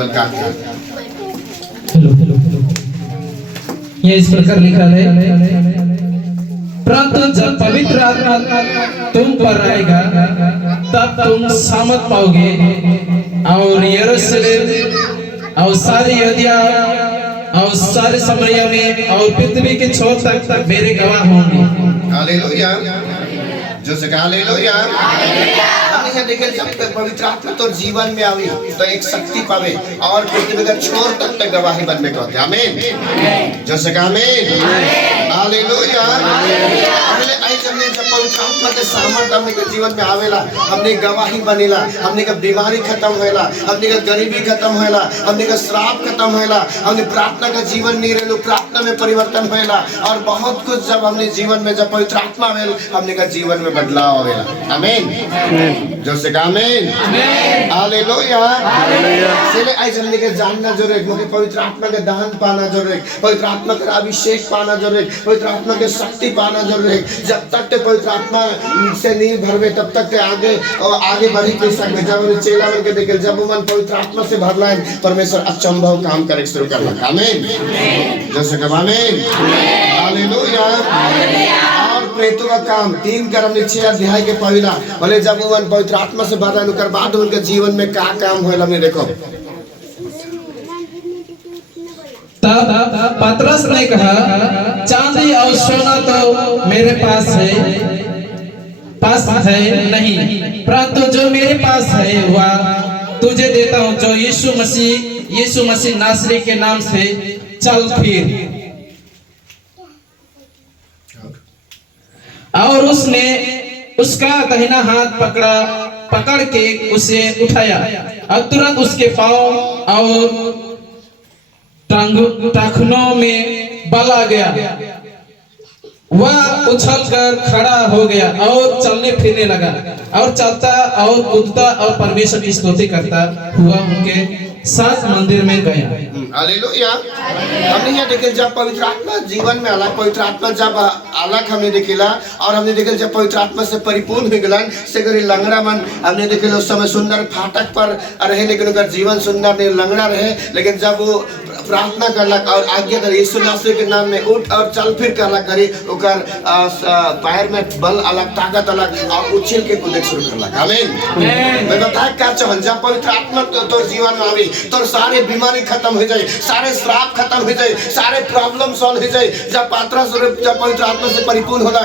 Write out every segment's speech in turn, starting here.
Hello hello hello, ये इस प्रकार लिखा है, परंतु जब पवित्र आत्मा तुम पर आएगा तब तुम सामर्थ पाओगे और यरूशलेम और सारी यहूदिया और सारे समरिया में और पृथ्वी के छोर तक मेरे गवाह होंगे। हालेलुया, जो से हालेलुया। हमने देखे जब पवित्र आत्मा तो जीवन में आवी तो एक शक्ति पावे और पृथ्वी के छोर तक गवाही बनने को होते। आमीन, जो से आमीन, हालेलुया। हमने आई जब पवित्र आत्मा के सामर्थ हमने के जीवन में आवेला, हमने गवाही बनेला, हमने का बीमारी खत्म होएला, हमने का गरीबी खत्म होएला, हमने का श्राप खत्म होएला, हमने प्रार्थना का जीवन नहीं रहलो, प्रार्थना में परिवर्तन होएला और बहुत कुछ जब हमने जीवन में जब पवित्र आत्मा आवेल हमने का जीवन में बदलाव होएला। आमीन, जो से आमीन, हालेलुया। इसलिए आई हमने के जानना जरूरी, मुझे पवित्र आत्मा के दान पाना जरूरी, पवित्र आत्मा का अभिषेक पाना जरूरी, पवित्र आत्मा के शक्ति पाना जरूरी। जब तक पवित्र आत्मा से नहीं भरवे तब तक आगे और आगे बढ़ी नहीं सकते। जब चेला बन के देखे जब मन पवित्र आत्मा से भरला है परमेश्वर अचंभव काम करे शुरू करना। आमीन, जैसे कब आमीन, हालेलुया। और प्रेतों का काम 3 कर हमने 6 अध्याय के पहला बोले जब मन पवित्र आत्मा से भरला उनके बाद उनके जीवन में क्या काम होएला हमने देखो। तब पतरस ने कहा, चांदी और सोना तो मेरे पास है नहीं, परंतु जो मेरे पास है वह तुझे देता हूँ। जो यीशु मसीह नासरी के नाम से चल फिर। और उसने उसका दाहिना हाथ पकड़ के उसे उठाया और तुरंत उसके पांव और टाखनों में बल आ गया। वह उछलकर खड़ा हो गया और चलने फिरने लगा और चलता और कूदता और परमेश्वर की स्तुति करता हुआ उनके साथ मंदिर में गया। हालेलुया। हमने यहाँ देखे जब पवित्र आत्मा जीवन में आला, पवित्र आत्मा जब अलग हमने देखेला और हमने देखे जब पवित्र आत्मा से परिपूर्ण हो गलन से करी लंगड़ा मन हमने देखे उस समय सुंदर फाटक पर रहे लेकिन उनका जीवन सुंदर नहीं लंगड़ा रहे। लेकिन जब वो प्रार्थना करलक और आज्ञा कर यीशु नासरी के नाम में उठ और चल फिर करलक करी ओकर पैर में बल अलग ताकत अलग और उछल के कूदे शुरू करलक। आमीन। मैं बताया क्या चाहन जब पवित्र आत्मा तो जीवन में आवी तो सारे बीमारी खत्म हो जाए, सारे श्राप खत्म हो जाए, सारे प्रॉब्लम सॉल्व हो जाए। जब जब पवित्र आत्मा से परिपूर्ण होला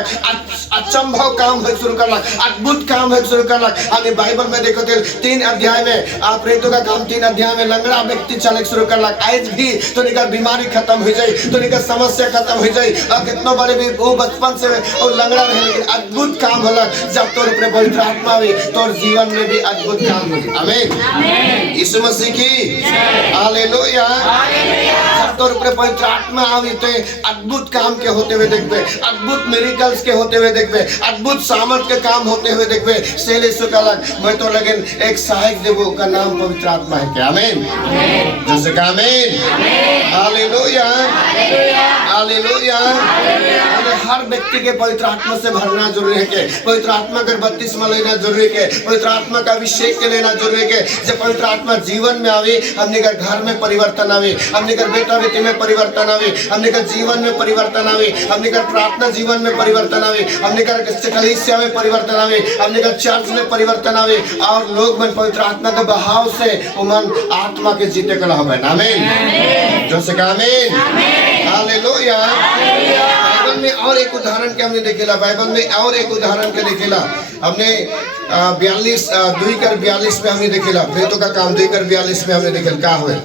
अचंभव काम हो शुरू करलक, अद्भुत काम हो शुरू करलक। हमें बाइबल में देखो 3 अध्याय में प्रेतों का काम 3 अध्याय में लंगड़ा व्यक्ति चले शुरू करलक। आज भी तो निका बीमारी खत्म हो जाए, तो निका समस्या खत्म हो जाए। कितना बड़े भी वो बचपन से वो लंगड़ा रहे लेकिन अद्भुत काम होला जब तोर ऊपर पवित्र आत्मा हुई तोर जीवन में भी अद्भुत काम हुई। आमीन, यीशु मसीह की हालेलुया। जब तोर ऊपर पवित्र आत्मा आवी तो अद्भुत काम के होते हुए देखबे, अद्भुत मिरेकल्स के होते हुए देखबे, अद्भुत सामर्थ के काम होते हुए देखबे। सेले सुकलक मैं तो लेकिन एक सहायक देवो का नाम पवित्र आत्मा है। क्या आमीन, जैसे आमीन, हालेलुया, हालेलुया। हर व्यक्ति के पवित्र आत्मा से भरना जरूरी है के पवित्र आत्मा का बपतिस्मा लेना जरूरी है, पवित्र आत्मा का अभिषेक के लेना जरूरी है। जब पवित्र आत्मा जीवन में आवे हमने का घर में परिवर्तन आवे, हमने का बेटा बेटी में परिवर्तन आवे, हमने का जीवन में परिवर्तन आवे, हमने का प्रार्थना जीवन में परिवर्तन आवे, हमने का कलीसिया में परिवर्तन आवे, हमने का चर्च में परिवर्तन आवे और लोग मन पवित्र आत्मा के बहाव से मन आत्मा के जीते कला हो। आमीन, जो से आमीन, हालेलुया। बाइबल में और एक उदाहरण के हमने देखेला, बाइबल में और एक उदाहरण के देखेला हमने 2:42 में हमने देखेला प्रेतों का काम 2:42 में हमने देखेला क्या हुए।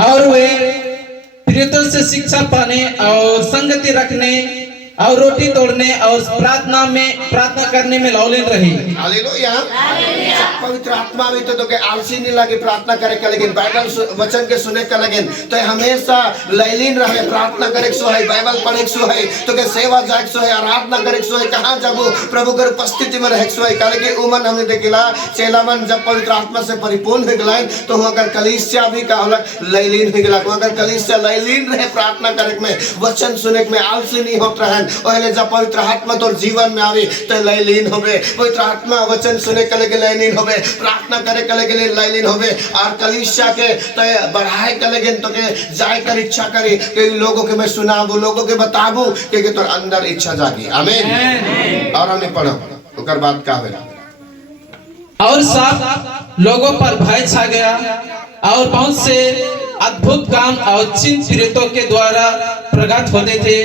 और वे प्रेतों से शिक्षा पाने और संगति रखने और रोटी तोड़ने और प्रार्थना करने में लौलीन रही। हालेलुया। पवित्र आत्मा भी तो के आलसी नहीं लगे प्रार्थना करे का, लेकिन बाइबल वचन के सुने का लगे तो हमेशा लैलीन रहे, प्रार्थना करे सो है, बाइबल पढ़े सो है, तो के सेवा जाए सो है, आराधना करे सो है, कहां जाबो प्रभु के उपस्थिति में रहे सो है। कारण के उमन हमने देखिला चेला मन जब पवित्र आत्मा से परिपूर्ण हो गए तो अगर कलीसिया भी का होला लैलीन हो गला। अगर कलीसिया लैलीन रहे प्रार्थना करे में वचन सुने में आलसी नहीं होत रहे ओहले जब पवित्र आत्मा तोर जीवन में आवे तो लयलीन होबे, पवित्र आत्मा वचन सुने के लगे लयलीन होबे। होवे, प्रार्थना करे के लगे लाइलिन होवे, और कलीसिया के तय बढ़ाए के लगे तो के जाए कर इच्छा करी कि लोगों के मैं सुनाबू, लोगों के बताबू कि तोर अंदर इच्छा जागी। आमीन। और हमने पढ़ो ओकर बाद का होगा, और सब लोगों पर भय छा गया और बहुत से अद्भुत काम और चिन्ह प्रेरितों के द्वारा प्रकट होते थे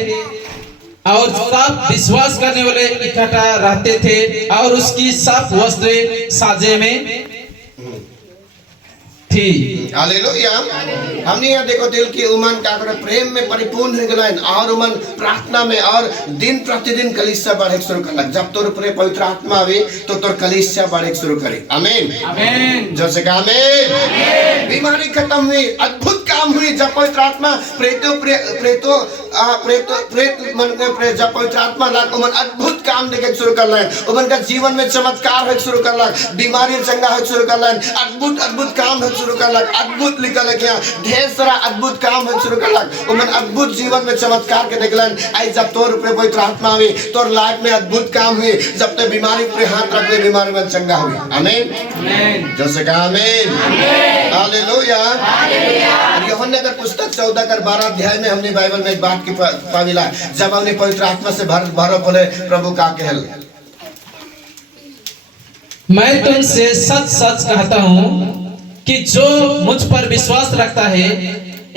और सब विश्वास करने वाले इकट्ठा रहते थे और उसकी सब वस्तुएं साझे में थी। हालेलुया। हमने यहाँ देखो दिल की उमन का प्रेम में परिपूर्ण हो गए और उमन प्रार्थना में और दिन प्रतिदिन कलीसिया बढ़े शुरू कर लग। जब तोर ऊपर पवित्र आत्मा आवे तो तोर कलीसिया बढ़े शुरू करे। आमीन आमीन। जैसे कहा आमीन। बीमारी खत्म हुई, अद्भुत काम हुई जब पवित्र आत्मा जब पवित्र आत्मा लाग उमन अद्भुत काम देखे शुरू कर लाइन, उमन का जीवन में चमत्कार हो शुरू कर लग, बीमारी चंगा हो शुरू कर लाइन, अद्भुत अद्भुत काम हो शुरू कर लग, अद्भुत निकल गया, ढेर सारा अद्भुत काम हो शुरू कर लग, उमन अद्भुत जीवन में चमत्कार के देखलन। आई जब तोर ऊपर पवित्र आत्मा हुई तोर लाइफ में अद्भुत काम हुई, जब ते बीमारी पे हाथ रख ले बीमारी में चंगा हुई। आमीन आमीन। जैसे कहा आमीन। Hallelujah hallelujah. यूहन्ना का पुस्तक 14-12 अध्याय में हमने बाइबल में एक बात की पाविला, जब हमने पवित्र आत्मा से भरो बोले प्रभु का कहल, मैं तुमसे सच सच कहता हूँ कि जो मुझ पर विश्वास रखता है,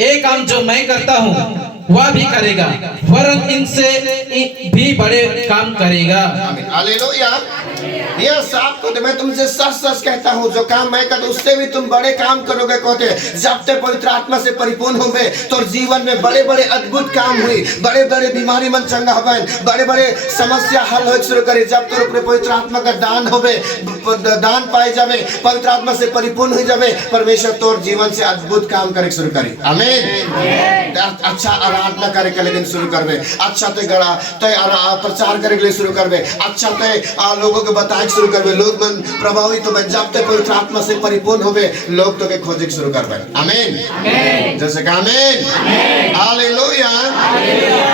एक काम जो मैं करता हूँ वह भी करेगा, वरन इनसे भी बड़े काम करेगा। हालेलुया। यह साफ तो मैं तुमसे सच सच कहता हूँ, जो काम मैं करता उससे भी तुम बड़े काम करोगे। कहते जब तक पवित्र आत्मा से परिपूर्ण होंगे तो जीवन में बड़े बड़े अद्भुत काम हुई, बड़े बड़े बीमारी मन चंगा होवे, बड़े बड़े समस्या हल हो शुरू करे। जब तोर ऊपर पवित्र आत्मा का दान होवे, दान पाए जावे, पवित्र आत्मा से परिपूर्ण हो जावे, परमेश्वर तोर जीवन से अद्भुत काम करे शुरू करे। आमीन। अच्छा आराधना करे के लेकिन शुरू करबे, अच्छा ते गड़ा ते प्रचार करे के लिए शुरू करबे, अच्छा ते लोगों के बताए शुरू करबे, लोग मन प्रभावित होबे। जब ते पवित्र आत्मा से परिपूर्ण होबे लोग तो के खोजे शुरू करबे। आमीन आमीन। जैसे कहा आमीन हालेलुया।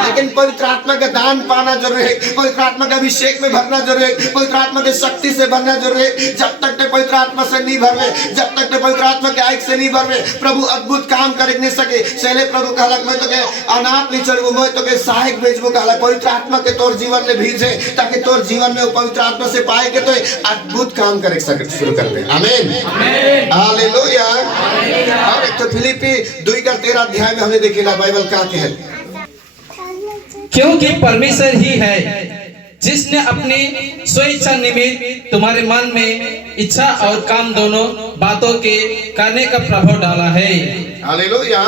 लेकिन पवित्र आत्मा का दान पाना जरूरी है, पवित्र आत्मा का अभिषेक में भरना जरूरी है, पवित्र आत्मा के शक्ति से भरना जरूरी है। जब तक ते पवित्र आत्मा से नहीं भरवे, जब तक ते पवित्र आत्मा के आग से नहीं भरवे, प्रभु अद्भुत काम करे नहीं सके। पहले प्रभु कहलक मैं तो के अनाथ नहीं चढ़बू, मैं तो के सहायक भेजबू। कहलक पवित्र आत्मा के तोर जीवन में भेजे ताकि तोर जीवन में पवित्र आत्मा से पाए के तो अद्भुत काम करे सके शुरू कर दे। आमीन आमीन हालेलुया। और एक तो फिलिपी 2:13 अध्याय में हमने देखिला बाइबल का है, क्योंकि परमेश्वर ही है जिसने अपनी स्वेच्छा निमित्त तुम्हारे मन में इच्छा और काम दोनों बातों के करने का प्रभाव डाला है। हालेलुया।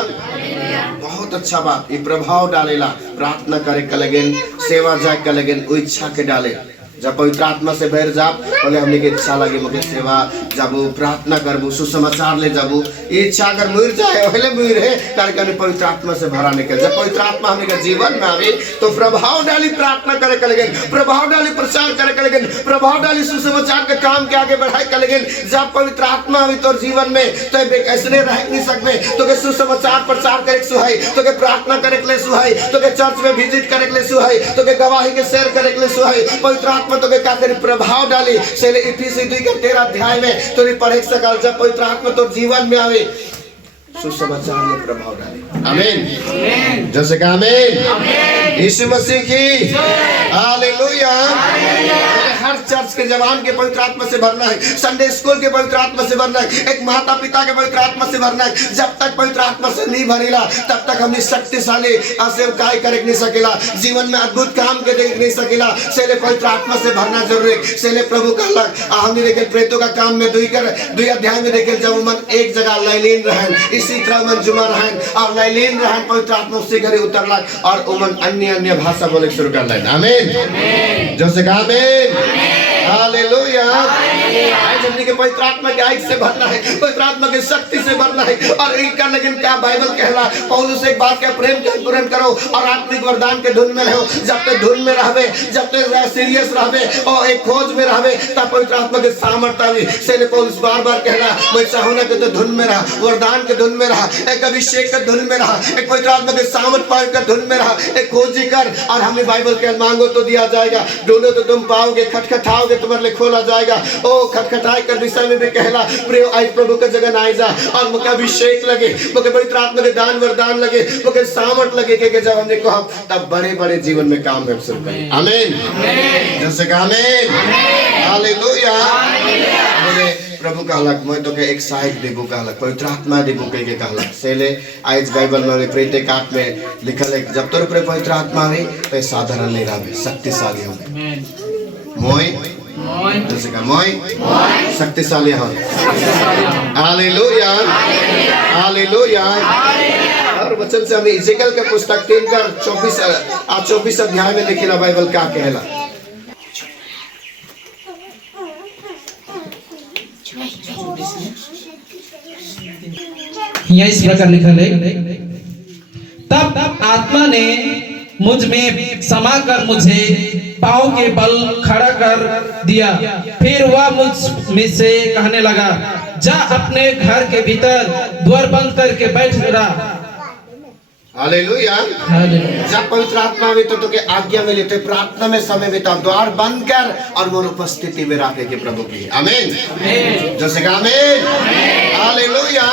बहुत अच्छा बात, ये प्रभाव डालेला। प्रार्थना करे के लगन, सेवा जाए के लगन, वो इच्छा के डाले। जब पवित्र आत्मा से भर जाब बोले हमने के इच्छा लगे मुझे सेवा जाबू, प्रार्थना करबू, सुसमाचार ले जाबू, ये इच्छा अगर मुर जाए पहले मुर है करके पवित्र आत्मा से भरा निकल। जब पवित्र आत्मा हमने के जीवन में आवे तो प्रभाव डाली प्रार्थना करे के लगन, प्रभाव डाली प्रचार करे के लगन, प्रभाव डाली सुसमाचार के काम के आगे बढ़ाए के लगन। जब पवित्र आत्मा आवे तो जीवन में तो बेकैसने रह नहीं सकबे, तो के सुसमाचार प्रचार करे के सुहाई, तो के प्रार्थना करे के लिए सुहाई, तो के चर्च में विजिट करे के लिए सुहाई, तो के गवाही के शेयर करे के लिए सुहाई। पवित्र तो क्या करे प्रभाव डाली। सेले इफिसी 2:13 अध्याय में तो पढ़े सकल जब पवित्र आत्मा तो जीवन में आवे सुसमाचार में प्रभाव डाले। आमीन। जैसे कहा आमीन। यीशु मसीह की हालेलुया। हर चर्च के जवान के पवित्र आत्मा से भरना है, संडे स्कूल के पवित्र आत्मा से भरना है, एक माता पिता के पवित्र आत्मा से भरना है। जब तक पवित्र आत्मा से नहीं भरेला तब तक हमने शक्तिशाली सेवकाई करे नहीं सकेला, जीवन में अद्भुत काम के देख नहीं सकेला। सेले पवित्र आत्मा से भरना जरूरी है। सेले प्रभु कहलक हमने देखे प्रेतों का काम में 2 अध्याय में देखे जब मन एक जगह लाइलीन रहन, इसी तरह मन जुमा रहन और लाइलीन रहन, पवित्र आत्मा से घरे उतरलक और उमन अन्य भाषा बोले शुरू कर लेन। आमीन। जो से कहा आमीन हालेलुया। आज हमने के पवित्र आत्मा के आग से भरना है, पवित्र आत्मा की शक्ति से भरना है। और एक का लेकिन क्या बाइबल कहला पौलुस एक बात के प्रेम के अंकुरण करो और आत्मिक वरदान के धुन में रहो। जब तक धुन में रहबे, जब तक सीरियस रहबे और एक खोज में रहबे तब पवित्र आत्मा के सामर्थ्य आवे। सेले पौलुस बार-बार कहला मैं चाहूना के तो धुन में रहा, वरदान के धुन में रहा, एक अभिषेक के धुन में रहा, एक पवित्र आत्मा के सामर्थ्य पाए के धुन में रहा, एक खोजी कर और हमें बाइबल के मांगो तो दिया जाएगा, ढूंढो तो तुम पाओगे, खटखटाओगे आगे तुम्हारे लिए खोला जाएगा। ओ खटखटाई कर दिशा में भी कहला प्रियो आज प्रभु के जगह आए जा और मुझे अभिषेक लगे, मुझे पवित्र आत्मा के दान वरदान लगे, मुझे सामर्थ लगे कि जब हमने कहा तब बड़े बड़े जीवन में काम हम शुरू करें। आमीन। जैसे कहा आमीन, हालेलुया। बोले प्रभु कहलक मैं तो के एक सहायक देबो कहलक, पवित्र आत्मा देबो के कहलक। सेले आज बाइबल में प्रत्येक आठ में लिखल है जब तोर ऊपर पवित्र आत्मा आवे तो साधारण नहीं रहे, शक्तिशाली होवे। मोय जैसे का मोय शक्तिशाली हो। Hallelujah hallelujah. और वचन से हमें इजेकियल के पुस्तक 3:24 अध्याय में देखिला बाइबल का कहला। यहाँ इस प्रकार लिखा है तब आत्मा ने मुझ में समाकर मुझे पांव के बल खड़ा कर दिया। फिर वह मुझ में से कहने लगा जा अपने घर के भीतर द्वार बंद करके बैठ रहा। हालेलुया। जब पवित्र आत्मा आवे तो के आज्ञा में लेते प्रार्थना में समय बिता, द्वार बंद कर और मोर उपस्थिति में रखे के प्रभु की। आमीन। जैसे का आमीन। हालेलुया।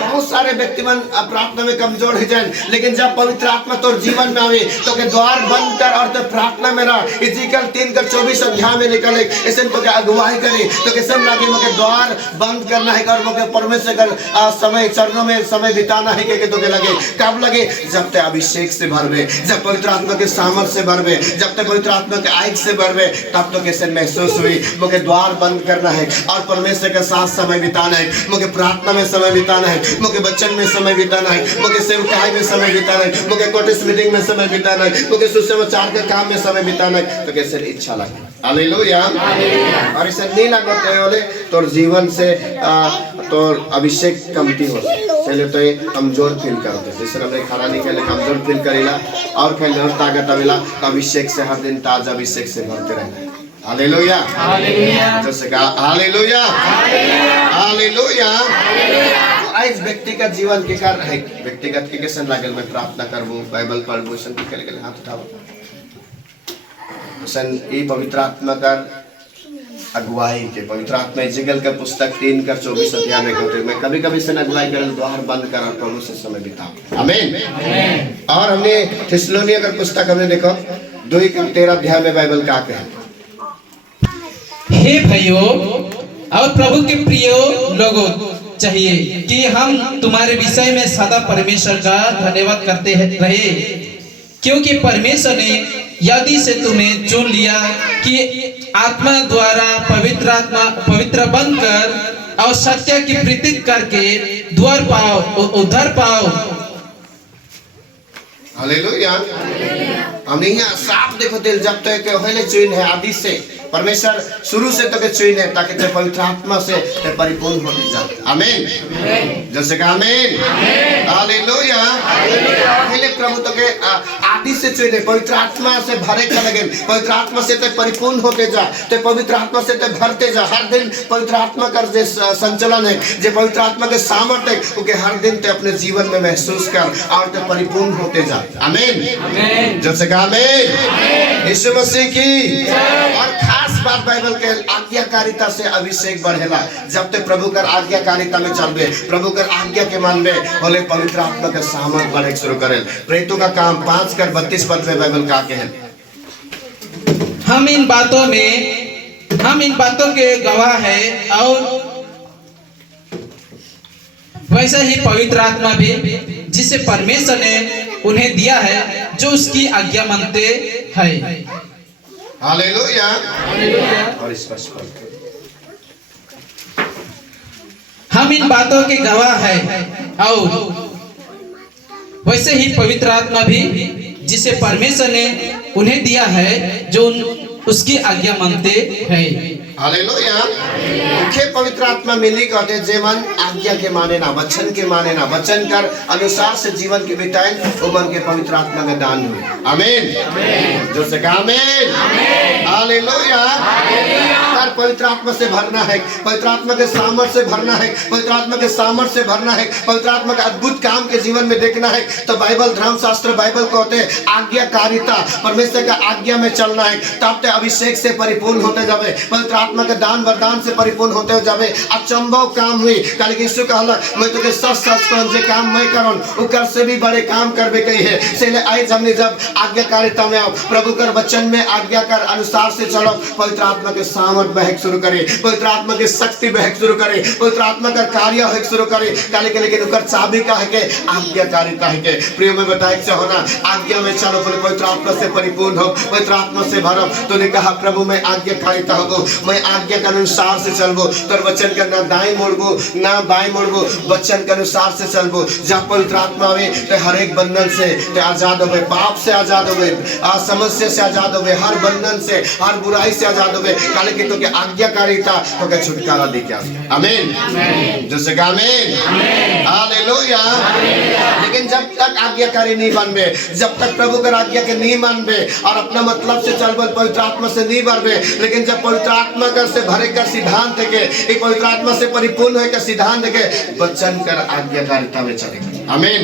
बहुत सारे व्यक्तिमन प्रार्थना में कमजोर हो जाए, लेकिन जब पवित्र आत्मा तोर जीवन में आवे तो के द्वार बंद कर और तो प्रार्थना में रह। इजेकियल 3:24 अध्याय में निकले ऐसे तो के अगुवाई करे तो के सब लागे मके द्वार बंद करना है और मके परमेश्वर का समय चरणों में समय बिताना है के तो के लगे कब लगे जब ते अभिषेक से भरवे, जब पवित्र आत्मा के सामर्थ से भरवे, जब ते पवित्र आत्मा के आग से भरवे तब तो कैसे महसूस हुई मुझे द्वार बंद करना है और परमेश्वर के साथ समय बिताना है, मुझे प्रार्थना में समय बिताना है, मुझे बच्चन में समय बिताना है, मुझे सेवकाई में समय बिताना है, मुझे कोटेस मीटिंग में समय बिताना है, मुझे सुसमाचार के काम में समय बिताना है। तो कैसे इच्छा लगे। हालेलुया। और इसे नहीं लगते बोले तोर जीवन से तोर अभिषेक कमती हो चले तो कमजोर फील करते, जैसे हमने खाना नहीं खेले कमजोर फील करेला और खेलने और ताकत आवेला। अभिषेक से हर दिन ताजा अभिषेक से भरते रहना। हालेलुया जैसे कहा हालेलुया हालेलुया। आज व्यक्तिगत जीवन के कारण है, व्यक्तिगत के कैसे लागल मैं प्रार्थना करबो, बाइबल पढ़बो, सन के लिए हाथ उठाओ। सन ये पवित्र आत्मा का अगुवाई के पवित्र आत्मा इजेकियल का पुस्तक 3:24 अध्याय में कहते हैं मैं कभी-कभी सन अगुवाई कर द्वार बंद कर और प्रभु से समय बिताओ। आमीन। और हमने थिस्सलुनीय का पुस्तक हमने देखो 2:13 अध्याय में बाइबल का कहता है हे भाइयों और प्रभु के प्रिय लोगों चाहिए कि हम तुम्हारे विषय में सदा परमेश्वर का धन्यवाद करते रहे, क्योंकि परमेश्वर ने यदि से तुम्हें चुन लिया कि आत्मा द्वारा पवित्र बनकर और सत्य की प्रीति करके द्वार पाओ उद्धार पाओ। हालेलुया। हमने यहाँ साफ देखो दिल जब तक पहले चुन है आदि से परमेश्वर शुरू से तो के चुन है ताकि ते पवित्र आत्मा से ते परिपूर्ण हो जाए। आमीन। जैसे कहा आमीन। हालेलुया। पहले प्रभु तो के आदि से चुन है पवित्र आत्मा से भरे कर लगे, पवित्र आत्मा से ते परिपूर्ण होते जा, ते पवित्र आत्मा से ते भरते जा। हर दिन पवित्र आत्मा का जो संचालन है, जो पवित्र आत्मा के सामर्थ्य है उके हर दिन ते अपने जीवन में महसूस कर और ते परिपूर्ण होते जा। आमीन। जैसे कहा आमीन। यीशु मसीह की। और खास बात बाइबल के आज्ञाकारिता से अभिषेक बढ़ेला। जब तक प्रभु कर आज्ञाकारिता में चलबे, प्रभु कर आज्ञा के मान में होले पवित्र आत्मा के सामर्थ बढ़े शुरू करे। प्रेरितों का काम 5:32 पद में बाइबल का है हम इन बातों के गवाह है और वैसा ही पवित्र आत्मा भी जिसे परमेश्वर ने उन्हें दिया है जो उसकी आज्ञा मानते हैं। हालेलुया। और स्पष्ट कर हम इन बातों के गवाह हैं और वैसे ही पवित्र आत्मा भी जिसे परमेश्वर ने उन्हें दिया है जो उसकी आज्ञा मानते हैं। हालेलुया। उखे पवित्र आत्मा मिली कहते जे मन आज्ञा के माने ना, वचन के माने ना, वचन कर अनुसार से जीवन के बिताए, वो मन के पवित्र आत्मा का दान हुए। आमीन। जो से कहा आमीन। हालेलुया। यार पवित्र आत्मा से भरना है, पवित्र आत्मा के सामर्थ्य से भरना है, पवित्र आत्मा के सामर्थ्य से भरना है, पवित्र आत्मा का अद्भुत काम के जीवन में देखना है। तो बाइबल धर्मशास्त्र बाइबल कहते हैं आज्ञाकारिता, परमेश्वर का आज्ञा में चलना है, तब ते अभिषेक से परिपूर्ण होते जावे, पवित्र आत्मा के दान वरदान से परिपूर्ण होते जावे। अचंभव काम हुई कल यीशु कहला मैं तुके सच सच कहूं जे काम मैं करूं उकर से भी बड़े काम करबे कही है। इसलिए आज हमने जब आज्ञाकारिता में आओ, प्रभु कर वचन में आज्ञा कर अनुसार से चलो, पवित्र आत्मा के सामर्थ बहक शुरू करे, पवित्र आत्मा की शक्ति बहक शुरू करे, पवित्र आत्मा का कार्य होक शुरू करे। काले के लेकिन उकर चाबी का है के आज्ञाकारिता है के प्रिय में बताए से होना आज्ञा में चलो, पवित्र आत्मा से परिपूर्ण हो, पवित्र आत्मा से भरो। तूने कहा प्रभु मैं आज्ञाकारिता होगो, मैं आज्ञा के अनुसार से चलबो, तोर वचन का ना दाएं मोड़बो ना बाएं मोड़बो, वचन के अनुसार से चलबो। जब पवित्र आत्मा में ते हर एक बंधन से ते आजाद होवे, पाप से आजाद होवे, समस्या से आजाद होवे, हर बंधन से हर बुराई से आजाद होवे। काले की तो के आज्ञाकारिता तो के छुटकारा दे क्या। आमीन। जो से आमीन। हालेलुया। लेकिन जब तक आज्ञाकारी नहीं बनबे, जब तक प्रभु का आज्ञा के नहीं मानबे और अपना मतलब से चलबे, पवित्र आत्मा से नहीं भरबे, लेकिन जब पवित्र आत्मा कर से भरे कर सिद्धांत के एक पवित्र आत्मा से परिपूर्ण होकर सिद्धांत के वचन कर आज्ञाकारिता में चलेंगे। आमीन।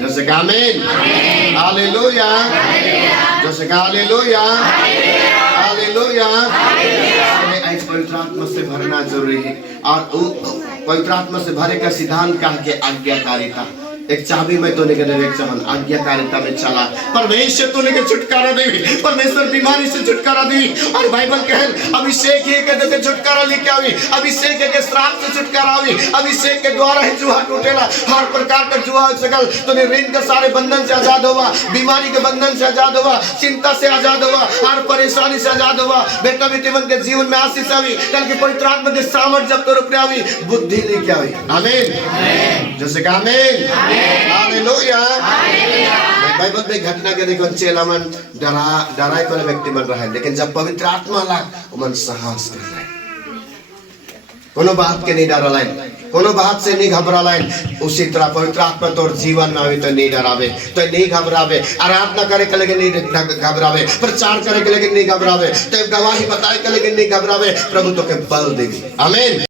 जैसे कहा आमीन। हालेलुया। जैसे कहा हालेलुया। हालेलुया। आज पवित्र आत्मा से भरना जरूरी है और पवित्र आत्मा से भरे का सिद्धांत कहा के आज्ञाकारिता एक चाबी में तो निकले एक चमन आज्ञाकारिता में चला, परमेश्वर तो निकल छुटकारा देवी, परमेश्वर बीमारी से छुटकारा देवी। और बाइबल कहे अभिषेक ही के देते छुटकारा लेके आवी, अभिषेक के श्राप से छुटकारा आवी, अभिषेक के द्वारा ही जुआ टूटेला, हर प्रकार का जुआ सकल तो ऋण के सारे बंधन से आजाद होगा, बीमारी के बंधन से आजाद होगा, चिंता से आजाद होगा, हर परेशानी से आजाद होगा। बेटा बेटी बन के जीवन में आशीष आवी, कल की पवित्र आत्मा के सामर्थ्य जब तो रुपये आवी, बुद्धि लेके आवी। आमीन। जैसे कहा आमीन। हालेलुया। बाइबल में घटना के देखो चेला मन डराए वाला व्यक्ति बन रहा है, लेकिन जब पवित्र आत्मा ला मन साहस कर रहा है, कोनो बात के नहीं डरा लाइन, कोनो बात से नहीं घबरा लाइन। उसी तरह पवित्र आत्मा तोर जीवन में आवे तो नहीं डरावे, तो नहीं घबरावे, आराधना करे के लेकिन नहीं घबरावे, प्रचार करे के लेकिन नहीं घबरावे, तो गवाही बताए के लेकिन नहीं घबरावे। प्रभु तो के बल देगी। आमीन।